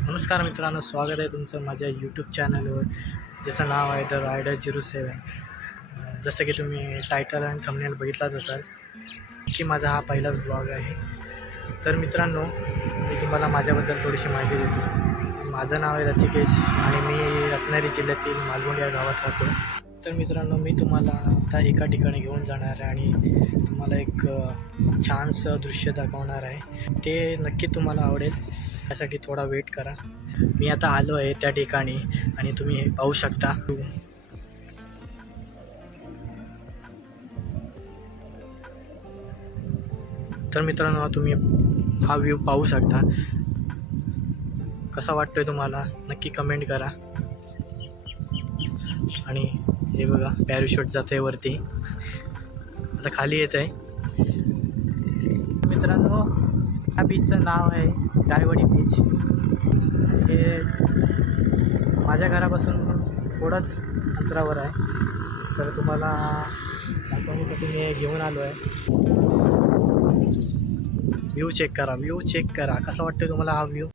नमस्कार मित्रांनो स्वागत आहे तुमचं माझ्या यूट्यूब चॅनलवर ज्याचं नाव आहे द रायडर झिरो सेवन जसं की तुम्ही टायटल आणि थंबनेल बघितलाच असाल की माझा हा पहिलाच ब्लॉग आहे. तर मित्रांनो मी तुम्हाला माझ्याबद्दल थोडीशी माहिती देतो. माझं नाव आहे रतिकेश आणि मी रत्नागिरी जिल्ह्यातील मालवण या गावात राहतो. तर मित्रांनो मी तुम्हाला आता एका ठिकाणी घेऊन जाणार आहे आणि तुम्हाला एक छानसं दृश्य दाखवणार आहे. ते नक्की तुम्हाला आवडेल. त्यासाठी थोडा वेट करा. मी आता आलो आहे त्या ठिकाणी आणि तुम्ही हे पाहू शकता. तर मित्रांनो तुम्ही हा व्ह्यू पाहू शकता. कसा वाटतोय तुम्हाला? नक्की कमेंट करा. आणि हे बघा पॅराशूट जाते वरती. आता खाली येत आहे मित्रांनो ह्या बीचचं नाव आहे गायवाडी बीच हे माझ्या घरापासून थोडंच अंतरावर आहे. तर तुम्हाला दाखवण्यासाठी मी घेऊन आलो आहे. व्ह्यू चेक करा व्ह्यू चेक करा. कसा वाटतोय तुम्हाला हा व्ह्यू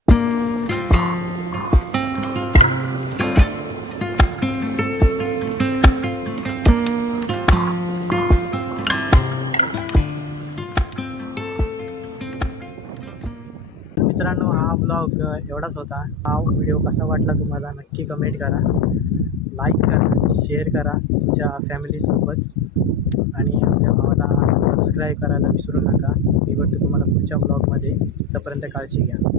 मित्रांनो हा ब्लॉग एवढाच होता. हा व्हिडिओ कसा वाटला तुम्हाला नक्की कमेंट करा. लाईक करा शेअर करा तुमच्या फॅमिलीसोबत आणि आपल्या भावाला सबस्क्राईब करायला विसरू नका. मी भेटतो तुम्हाला पुढच्या ब्लॉगमध्ये तोपर्यंत काळजी घ्या.